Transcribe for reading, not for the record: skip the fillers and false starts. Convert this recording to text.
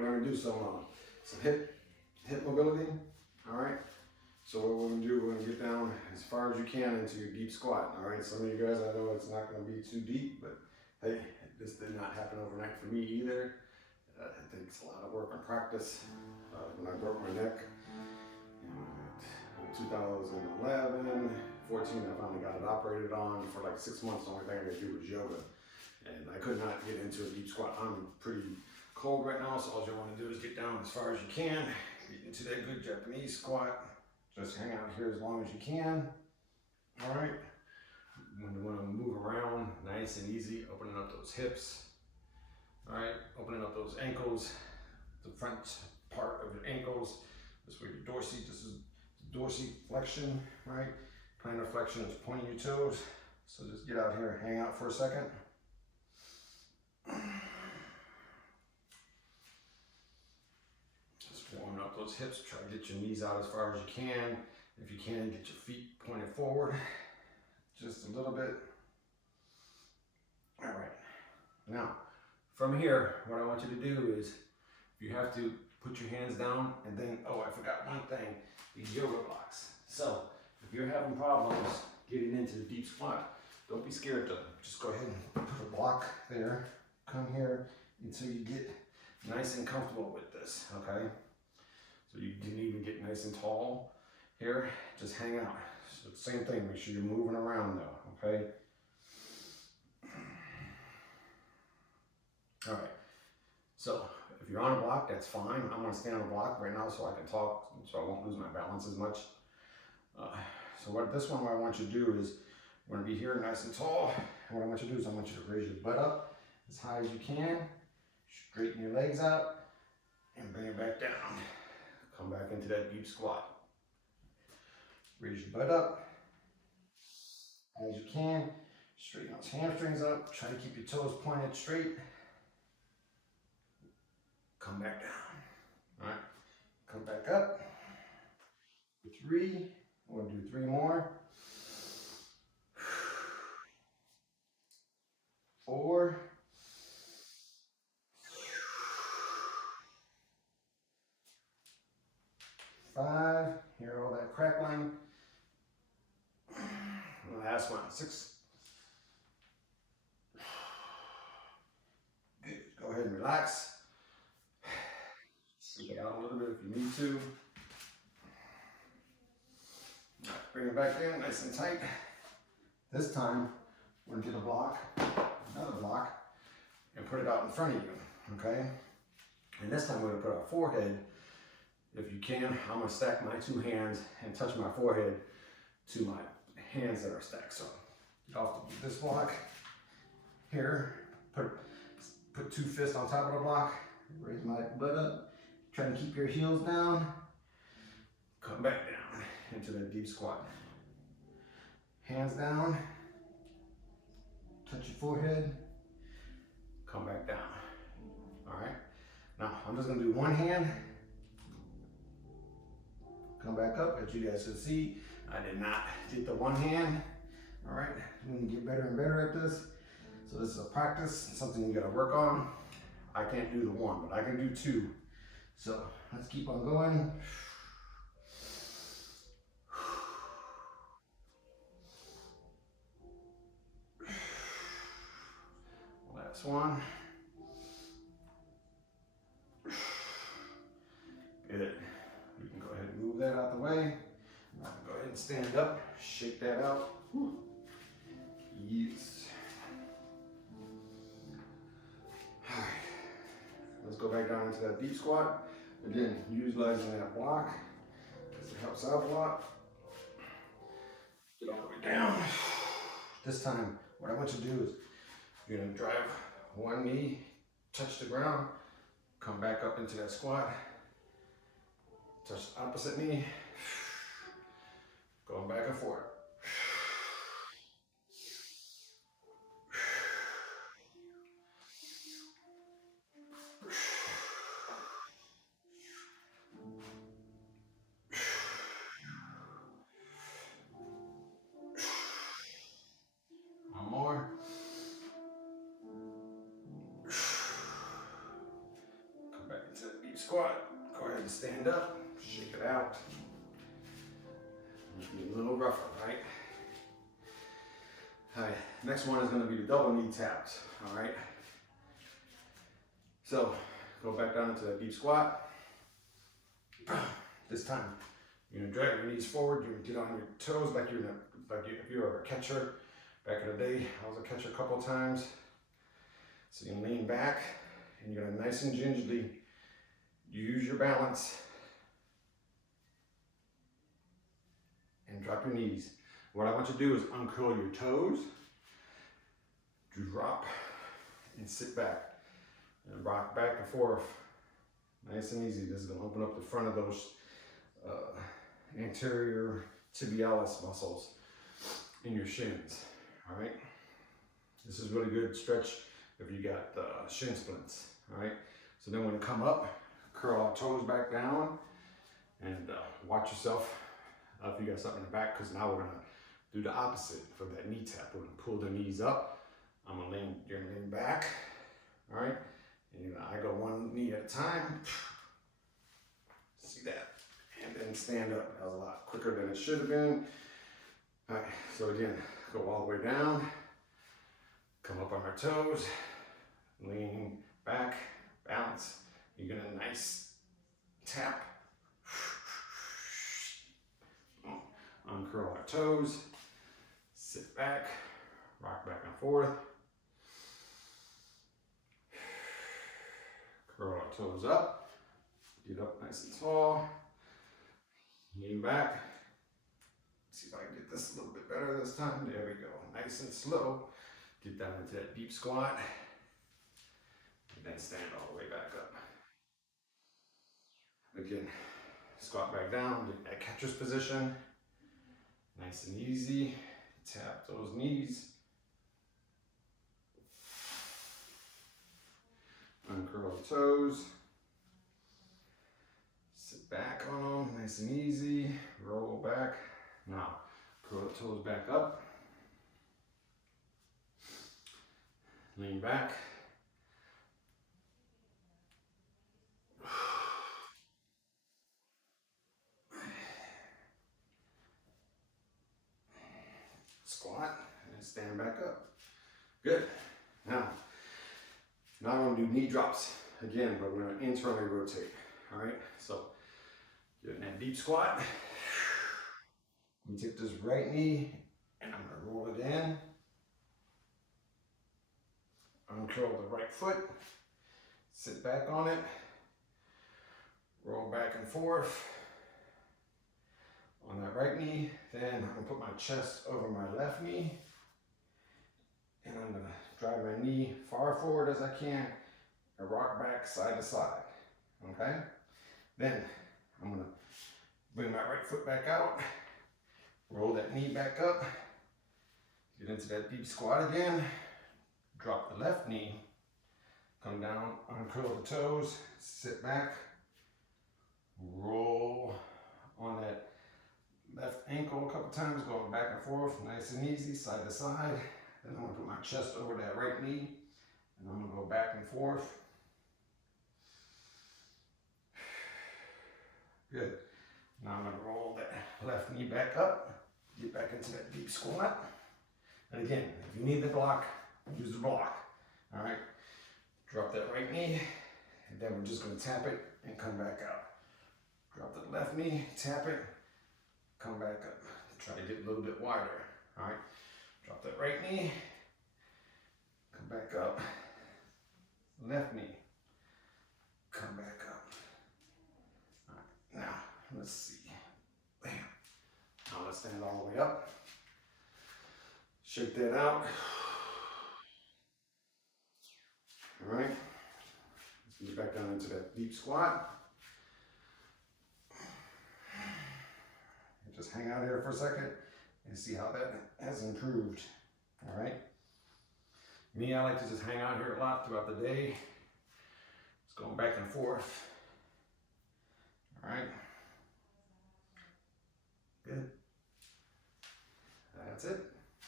we're gonna do some hip mobility. All right. So what we're gonna do, we're gonna get down as far as you can into your deep squat. All right. Some of you guys, I know it's not gonna be too deep, but hey, this did not happen overnight for me either. It takes a lot of work and practice. When I broke my neck, in 2011, 14, I finally got it operated on. For like 6 months, the only thing I could do was yoga. And I could not get into a deep squat. I'm pretty cold right now, so all you want to do is get down as far as you can, get into that good Japanese squat. Just hang out here as long as you can. All right. When you want to move around, nice and easy, opening up those hips. All right, opening up those ankles, the front part of your ankles. This is where your dorsiflexion, this is the dorsiflexion, right? Plantar flexion is pointing your toes. So just get out here, hang out for a second. Just warming up those hips. Try to get your knees out as far as you can. If you can, get your feet pointed forward just a little bit. All right. Now, from here, what I want you to do is, you have to put your hands down, and then, oh, I forgot one thing, these yoga blocks. So, if you're having problems getting into the deep squat, don't be scared to just go ahead and put a block there. Come here until you get nice and comfortable with this, okay? So you can even get nice and tall here. Just hang out. So same thing, make sure you're moving around though, okay? All right, so if you're on a block, that's fine. I'm gonna stand on a block right now so I can talk, so I won't lose my balance as much. So what I want you to do is, we're gonna be here nice and tall. And what I want you to do is I want you to raise your butt up as high as you can, straighten your legs out, and bring it back down. Come back into that deep squat. Raise your butt up as you can, straighten those hamstrings up, try to keep your toes pointed straight. Come back down. All right, come back up. 3, we'll do 3 more. 4. 5, hear all that crackling. Last one, 6. Good, go ahead and relax. Sink it out a little bit if you need to. Bring it back in, nice and tight. This time, we're gonna get a block, another block, and put it out in front of you, okay? And this time we're gonna put our forehead, if you can, I'm gonna stack my 2 hands and touch my forehead to my hands that are stacked. So, get off this block here, put 2 fists on top of the block, raise my butt up, try to keep your heels down, come back down into the deep squat. Hands down, touch your forehead, come back down. All right, now I'm just gonna do one hand, come back up. As you guys can see, I did not get the one hand. All right, I'm gonna get better and better at this. So this is a practice, something you gotta work on. I can't do the one, but I can do 2. So let's keep on going. Last one. Good. We can go ahead and move that out the way. Go ahead and stand up, shake that out. Yes. All right. Let's go back down into that deep squat. Again, utilizing that block, because it helps out a lot. Get all the way down. This time, what I want you to do is, you're gonna drive one knee, touch the ground, come back up into that squat, touch the opposite knee, going back and forth. One more. Come back into squat. Go ahead and stand up, shake it out. Be a little rougher, right? All right, next one is gonna be the double knee taps, all right? So, go back down into that deep squat. This time, you're gonna drag your knees forward, you're gonna get on your toes like if you were a catcher. Back in the day, I was a catcher a couple of times. So you can lean back, and you're gonna nice and gingerly use your balance and drop your knees. What I want you to do is uncurl your toes, drop, and sit back. And rock back and forth, nice and easy. This is gonna open up the front of those anterior tibialis muscles in your shins, all right? This is really good stretch if you got shin splints, all right? So then when you come up, curl our toes back down and watch yourself if you got something in the back, because now we're gonna do the opposite for that knee tap. We're gonna pull the knees up. You're gonna lean back, all right? And I go one knee at a time. See that? And then stand up. That was a lot quicker than it should have been. All right, so again, go all the way down. Come up on our toes. Lean back, balance. You get a nice tap. Uncurl our toes. Sit back, rock back and forth. Curl our toes up, get up nice and tall, lean back. See if I can get this a little bit better this time. There we go, nice and slow. Get down into that deep squat, and then stand all the way back up. Again, squat back down, get that catcher's position. Nice and easy, tap those knees. Uncurl the toes, sit back on them, nice and easy, roll back. Now, curl the toes back up, lean back. Squat and stand back up. Good. Now I'm gonna do knee drops again, but we're gonna internally rotate. All right, so get in that deep squat. You take this right knee and I'm gonna roll it in. Uncurl the right foot, sit back on it, roll back and forth on that right knee. Then I'm gonna put my chest over my left knee, and I'm gonna drive my knee far forward as I can and rock back side to side, okay? Then I'm gonna bring my right foot back out, roll that knee back up, get into that deep squat again, drop the left knee, come down, uncurl the toes, sit back, roll on that left ankle a couple times, going back and forth, nice and easy, side to side. Then I'm gonna put my chest over that right knee, and I'm gonna go back and forth. Good. Now I'm gonna roll that left knee back up, get back into that deep squat. And again, if you need the block, use the block. All right. Drop that right knee, and then we're just gonna tap it and come back out. Drop the left knee, tap it, come back up. Try to get a little bit wider. All right. Drop that right knee, come back up. Left knee, come back up. All right. Now let's see. Bam. Now let's stand all the way up. Shake that out. All right. Let's get back down into that deep squat. Just hang out here for a second and see how that has improved. All right. Me, I like to just hang out here a lot throughout the day. Just going back and forth. All right. Good. That's it.